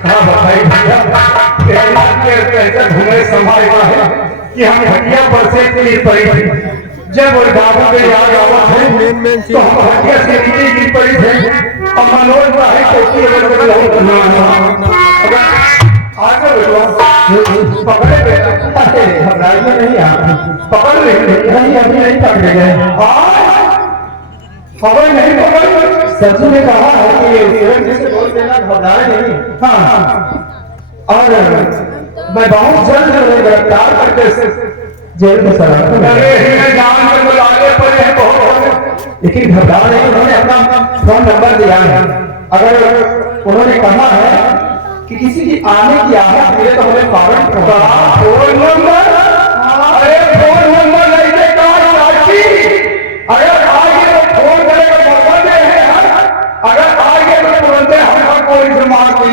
हाँ बताइए भैया कैसे घूमे संभाल है कि हम हटिया पर से गिर पड़ी थी। जब वो बाबू के याद आवत है तो हम हटिया से नीचे गिर पड़ी थे। अब मनोज का है कोई अगर आगे पकड़े घबराई में नहीं आ पकड़ नहीं अभी नहीं पकड़े गए खबर नहीं पकड़। सचिन ने कहा है कि से बोल देना घबराए नहीं। हाँ और मैं बहुत जल्द गिरफ्तार करके जेल में सजा लेकिन घबरा नहीं। उन्होंने अपना फोन नंबर दिया है। अगर उन्होंने कहा है कि किसी की आने की आहट मिले तो हमें कारण फोन नंबर। अरे फोन नंबर नहीं देता अगर आगे तो फोन करेगा अगर आगे तो तुरंत हम कोई से मार दी।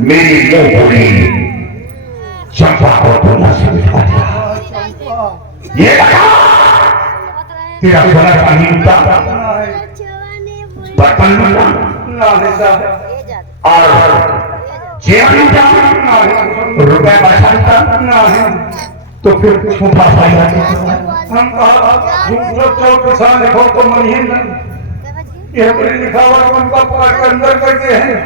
मेरी लोगों चंपा को धोना से बिठा दिया। ये लगा तेरा सोना पानी उठा बर्तन और रुपए बचाता तो फिर छुपा पाएगा। हम किसान देखो तो मन ही ये लिखावट उनका पाठ अंदर करके हैं।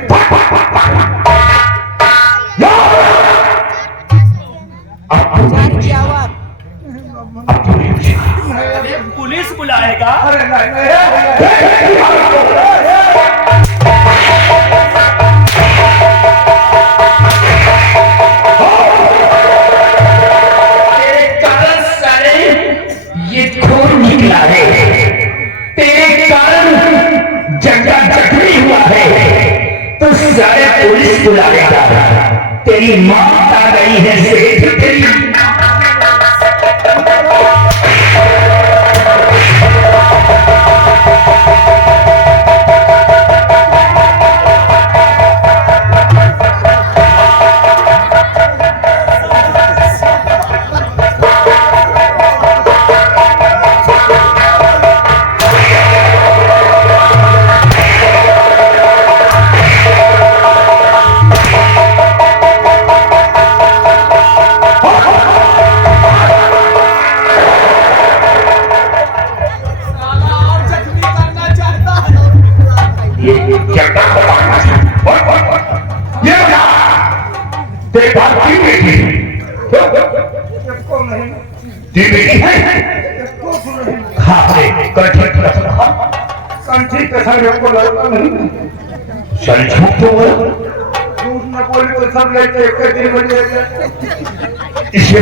पुलिस बुलाएगा। अरे नहीं पुलिस बुलाएगा। तेरी मौत आ गई है सेठ, तेरी सब लेके एक दिन बजे इसे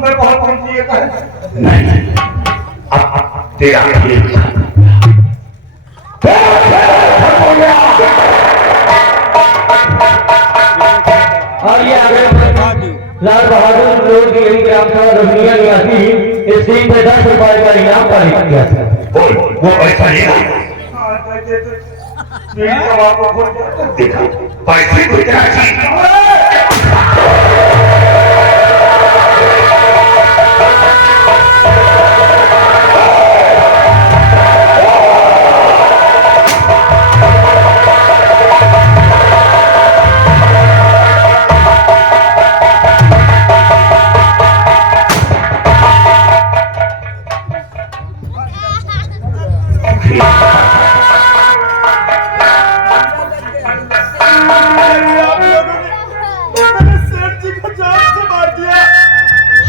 मैं बहुत नहीं, अब तेरा खेल लाल बहादुर रोड की ग्राम सभा रमनिया निवासी इस सीट में 10 रुपए का इनाम पारित किया था। वो पैसा लेगा, देखा पैसे को इतना चाहिए।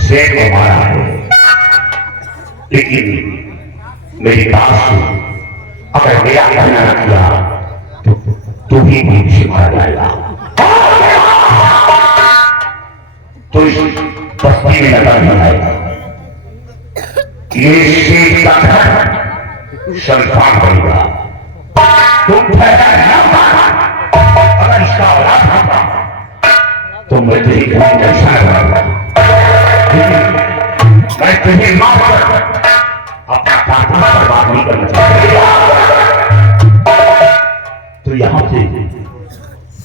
शेर को मारा है, लेकिन मेरी बात सुन, अगर मेरा कहना न किया तो तू भी मुझसे मारा जाएगा। तो इस बस्ती में नजर नहीं आएगा। ये शेर का घर शमशान बनेगा। तुम ठहरा न माना, अगर इसका औलाद होता तो मैं तेरी घर में कैसा रहूंगा। मैं तुझे माफ कर अपना काम बर्बाद नहीं करना चाहता। तो यहाँ से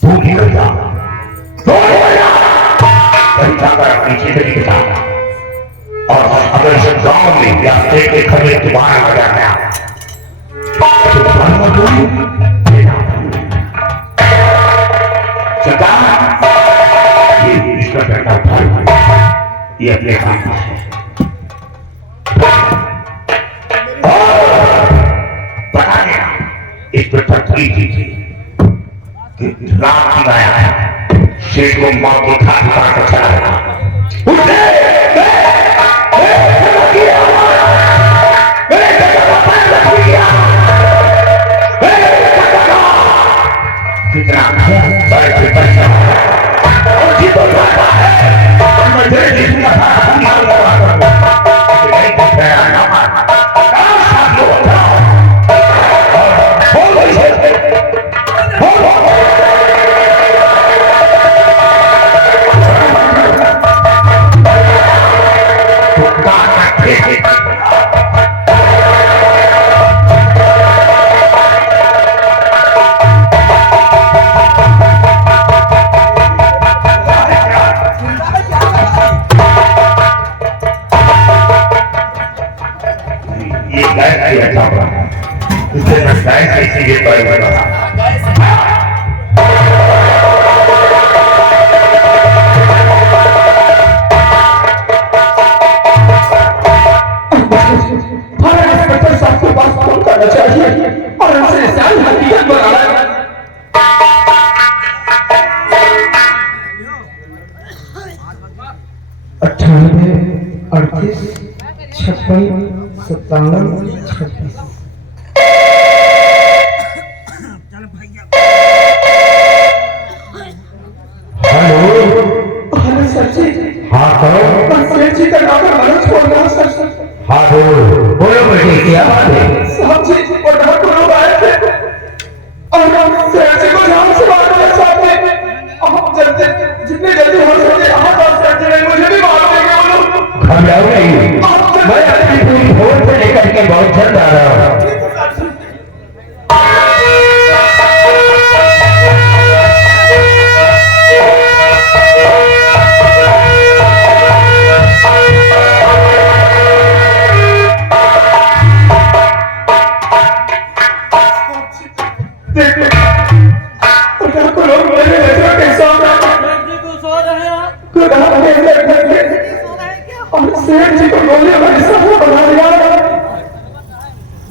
तू निकल जा, कहीं जाकर अपनी जिंदगी बिता। और अगर इस गांव में या के खबरें तुम्हारा नजर आया तो ये इसका बेटा भाई, ये अपने काम का है। बता देना इस पर तकलीफ थी कि रात की आया है, शेर को मौत को उठा कर चला गया। उठे कितना बड़े पैसा और जीतो जाता है। मैं तेरे जितना ये और उनसे सारी हकीकत बताना। 98 38 56 57 36। हेलो सर जी। हाँ करो। सर जी का नाम मनोज बोल रहा हूँ सर। हाँ बोलो बेटी। क्या बात है? साहब जी और ठाकुर लोग आए थे और सेठ जी को जान से मार दिया साहब जी। आप जल्दी जितने जल्दी हो सके आप सेठ जी ने मुझे भी मार देंगे वो लोग। घबराओ नहीं, मैं अपनी पूरी फोर्स से लेकर के बहुत जल्द आ रहा हूँ। ठीक है साहब जी।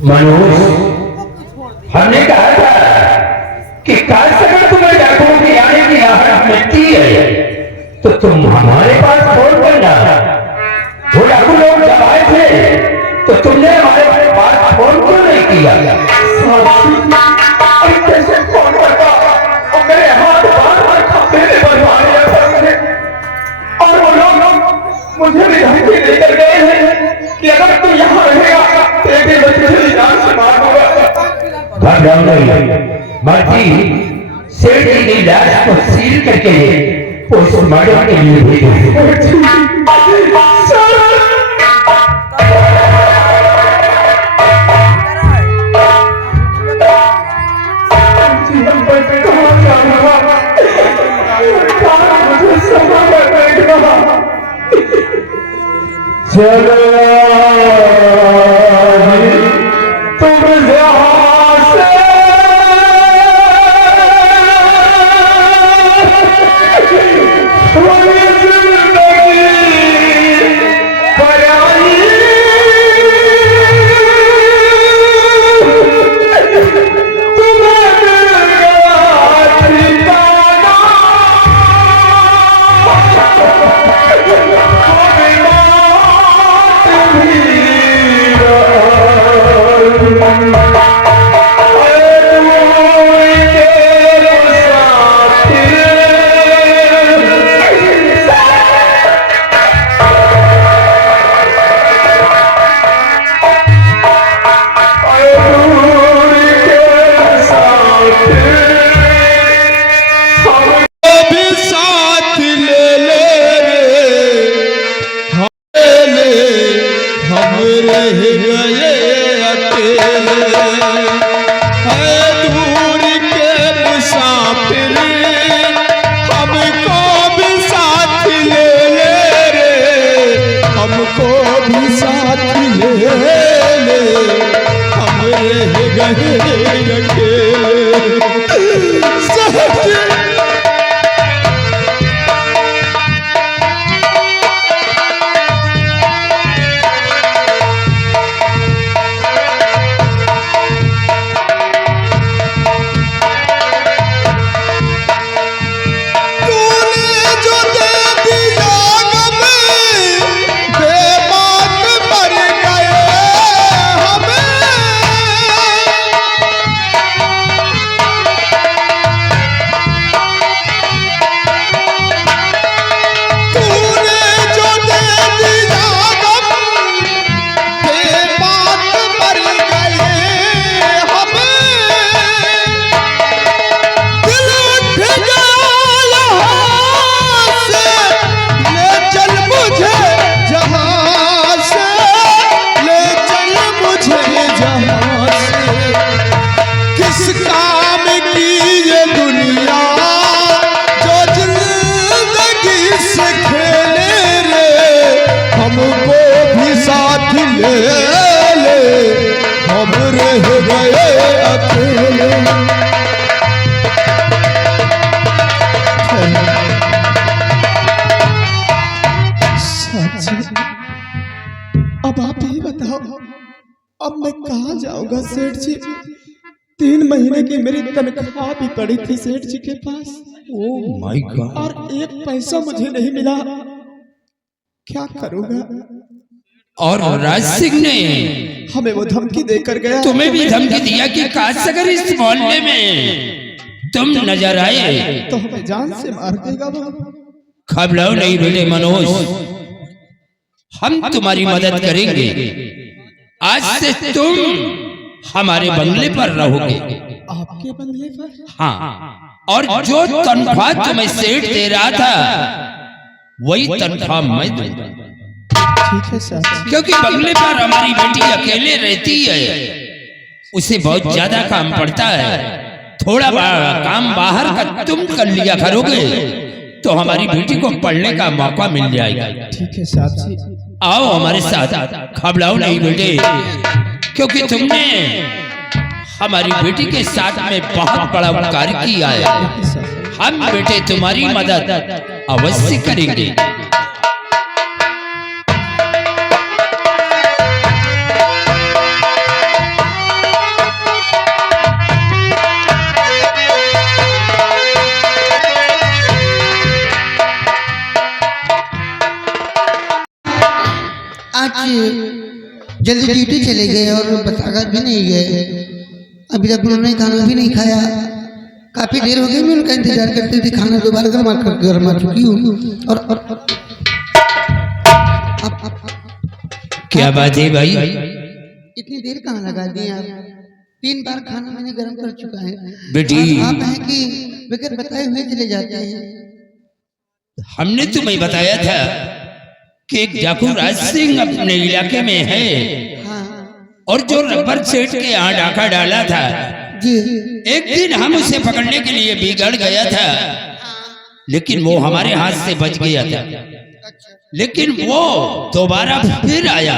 मनोज, हमने कहा था कि काल से अगर तुम्हें डाकुओं के आने की आहट मिलती है तो तुम हमारे पास फोन करना। वो डाकू लोग जब आए थे तो तुमने हमारे पास फोन क्यों नहीं किया? कैसे फोन करता और मेरे हाथ बार खाते में बनवा लिया सर। और वो लोग मुझे भी धमकी देकर गए हैं कि अगर तू यहाँ रहेगा तो एक बच्चे की जान से मार दूंगा। घबराओ नहीं, मर्जी सेठ जी की लाश को सील करके पोस्टमार्टम के लिए भेजो। चलो तुम यहाँ से पूरी जिंदगी पराई तुम्हें मिल गया ठिकाना। अब आप ही बताओ, अब मैं कहाँ जाऊंगा सेठ जी? 3 महीने की मेरी तनख्वाह भी पड़ी थी सेठ जी के पास। ओह माय गॉड, और एक पैसा मुझे नहीं मिला, क्या करूंगा? और राज सिंह ने हमें वो धमकी देकर गया। तुम्हें भी धमकी दिया कि काश अगर इस मोहल्ले में तुम नजर आए तो हमें जान से मार देगा वो। घबराओ नहीं बेटे मनोज, हम तुम्हारी मदद करेंगे। आज से तुम हमारे बंगले पर रहोगे। आपके बंगले पर? हाँ, और जो तनख्वाह तुम्हें सेठ दे रहा था वही तनख्वाह मैं दूंगा। ठीक है सर। क्योंकि बंगले पर हमारी बेटी अकेले रहती है, उसे बहुत ज्यादा काम पड़ता है। थोड़ा काम बाहर का तुम कर लिया करोगे तो हमारी बेटी को पढ़ने का मौका मिल जाएगा। ठीक है साहब जी। आओ हमारे साथ, घबराओ नहीं बेटे, क्योंकि तुमने हमारी बेटी के साथ में बहुत बड़ा उपकार किया है। हम बेटे तुम्हारी मदद अवश्य करेंगे। आज जल्दी ड्यूटी चले गए और बताकर भी नहीं गए। अभी तक उन्होंने खाना भी नहीं खाया। काफी देर हो गई, मैं उनका इंतजार करती थी। खाना दोबारा गर्मा चुकी हूँ। और क्या बात है भाई? इतनी देर कहाँ लगा दी आप? 3 बार खाना मैंने गर्म कर चुका है। बेटी आप हैं कि बगैर बताए हुए चले जाते हैं। हमने तुम्हें बताया था कि एक डाकू राज सिंह अपने इलाके में है, हाँ और जो रबर सेठ के यहाँ डाका डाला था। जी। एक दिन हम उसे पकड़ने के लिए बिगड़ गया था, लेकिन वो हमारे हाथ से बच गया था। लेकिन वो दोबारा फिर आया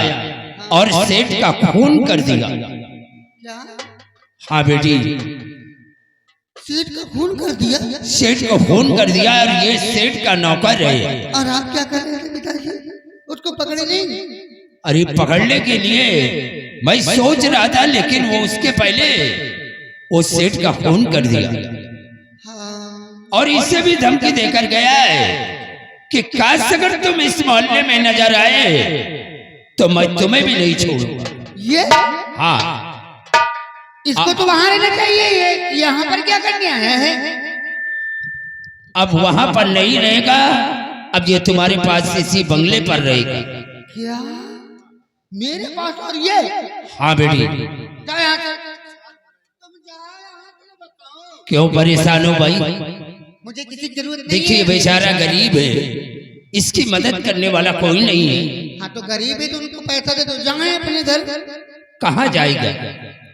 और सेठ का खून कर दिया। क्या? हाँ बेटी, सेठ का खून कर दिया? सेठ को खून कर दिया, और ये सेठ का नौकर है। और आप क्या कर रहे थे पिताजी? उसको पकड़े नहीं? अरे पकड़ने के लिए मैं सोच रहा था, लेकिन वो उसके पहले वो सेठ का खून कर दिया। हाँ। और इसे भी धमकी देकर गया है कि काश अगर तुम इस मोहल्ले में नजर आए तो मैं तुम्हें भी नहीं छोड़ूंगा। ये? हाँ, इसको तो वहां रहना चाहिए, ये यहाँ पर क्या करने आया है? अब वहां पर नहीं रहेगा, अब ये तुम्हारे पास इसी बंगले पर रहेगा। क्या? मेरे पास? और ये? हाँ बेटी। जाओ यहाँ से। तुम जाओ यहाँ से, बताओ। क्यों परेशान हो भाई? मुझे किसी की जरूरत नहीं देखिए है। बेचारा गरीब है, इसकी मदद करने वाला कोई नहीं है। हाँ तो गरीब है तो उनको पैसा दे दो, जाए अपने घर। कहाँ जाएगा?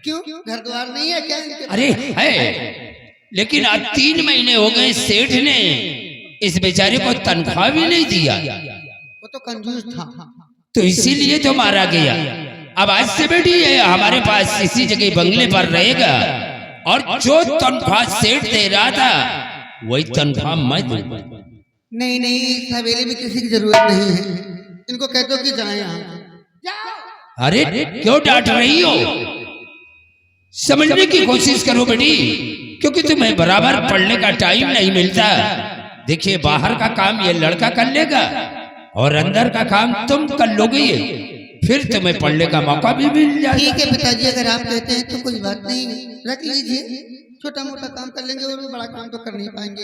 क्यों, घर द्वार नहीं है क्या इनके? अरे है, लेकिन अब 3 महीने हो गए सेठ ने इस बेचारे को तनख्वाह भी नहीं दिया। वो तो कंजूस था, तो इसीलिए तो मारा गया। अब आज से बेटी है हमारे पास इसी जगह बंगले पर रहेगा, और जो तनख्वाह सेठ दे रहा था वही तनख्वाह मैं दूंगा। नहीं नहीं, इस हवेली में किसी की जरूरत नहीं है। इनको कह दो कि जाए यहाँ। अरे क्यों डांट रही हो? समझने की कोशिश करो बेटी, क्योंकि तुम्हें बराबर पढ़ने का टाइम नहीं मिलता। देखिए बाहर का काम ये लड़का कर लेगा, और अंदर का काम तुम कर लोगे, फिर तुम्हें पढ़ने का मौका भी मिल जाएगा। ठीक है पिताजी, अगर आप कहते हैं तो कोई बात नहीं, रख लीजिए। छोटा मोटा काम कर लेंगे, और बड़ा काम तो कर नहीं पाएंगे।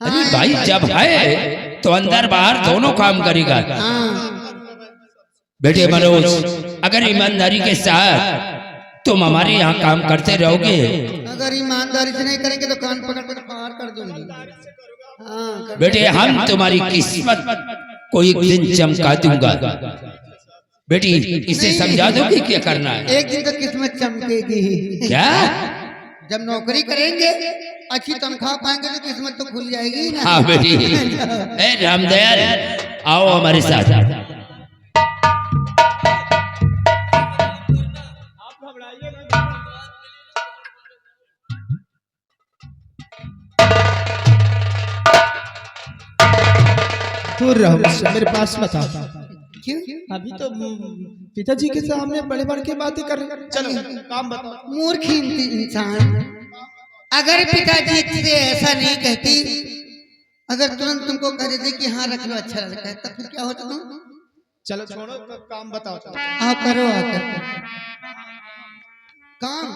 अरे भाई जब है तो अंदर बाहर दोनों काम करेगा। बेटे मनोज, अगर ईमानदारी के साथ तुम हमारे यहाँ काम करते रहोगे, अगर ईमानदारी से नहीं करेंगे तो कान पकड़ कर पार कर दूंगी। हाँ, बेटे हम तुम्हारी किस्मत को एक दिन चमका दूंगा। बेटी इसे समझा दो कि क्या करना है। एक दिन तो किस्मत चमकेगी। क्या? जब नौकरी करेंगे, अच्छी तनख्वाह पाएंगे तो किस्मत तो खुल जाएगी ना। हाँ बेटी। ए रामदयाल, आओ हमारे साथ। दूर रहो मुझसे, मेरे पास मत आओ। क्यों? अभी तो पिताजी के सामने बड़े बड़े की बातें कर रहे। चलो काम बताओ। मूर्ख इंसान, अगर पिताजी से ऐसा नहीं कहती, अगर तुरंत तुमको कह देते कि हाँ रख लो, अच्छा लगता है, तब फिर क्या होता तुम? चलो छोड़ो, तो काम बताओ। आप करो आकर काम।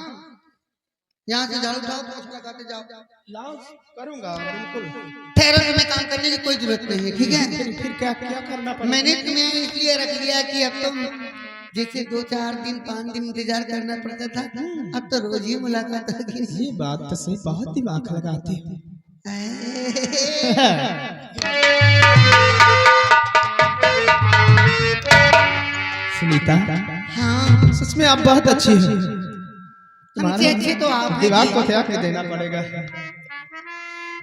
यहाँ से झाड़ू उठाओ, पोछा लगाते जाओ। लाओ, करूंगा बिल्कुल। ठहरो, तुम्हें काम करने की कोई जरूरत नहीं है, ठीक है? फिर क्या क्या करना पड़ेगा? मैंने तुम्हें इसलिए रख लिया कि अब तुम जैसे 2-4 दिन 5 दिन इंतजार करना पड़ता था, अब तो रोज ही मुलाकात होगी। ये बात तो सही, बहुत दिमाग लगाते हो। सुनीता, हाँ, सच में आप बहुत अच्छी हो। हमसे अच्छे तो आप हैं। दिमाग को त्याग के देना पड़ेगा।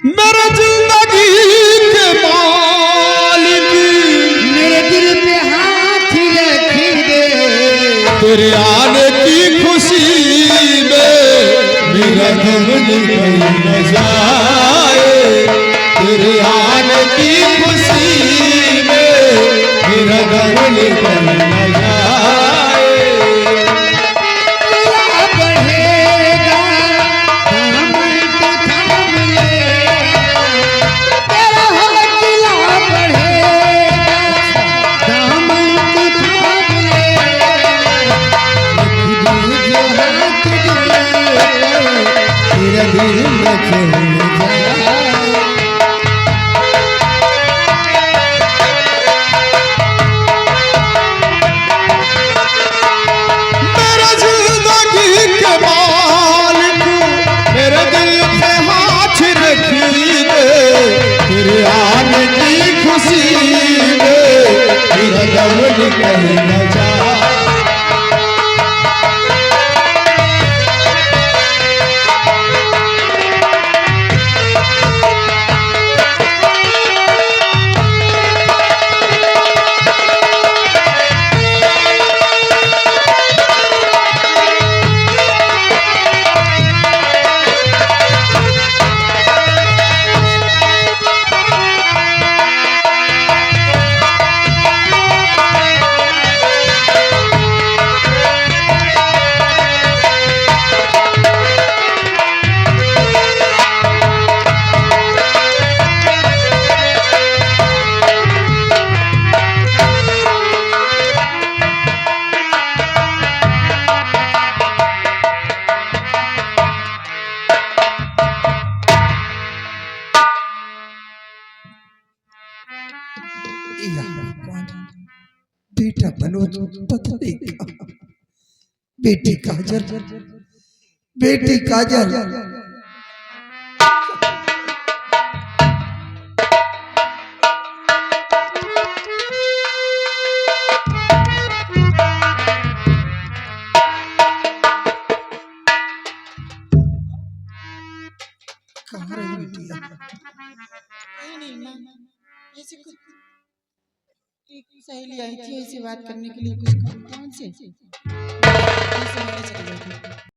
मेरा जिंदगी के मालिक, मेरे दिल पे हाथ रख दे, तेरे आने की खुशी में मेरा गम निकल न जाए। तेरे आने की खुशी में मेरा गम निकल न जाए। तेरा बढ़ेगा दामन तो थाम ले, तेरा हौसला बढ़ेगा दामन तो थाम ले, खुद जो हाथ दे तेरा दिल न चल जाए। मेरा जिंदगी के मालिक, मेरे दिल पे हाथ रख दे। तेरे आने की खुशी में मेरा गम निकल न जाए। बेटा बनो तो पत्नी का, बेटी काजल, बेटी काजल। कहाँ रही बिटिया? नहीं माँ, ऐसे कुछ एक सहेली आई थी ऐसे बात करने के लिए, कुछ कौन से ऐसे मैंने चले गए थे।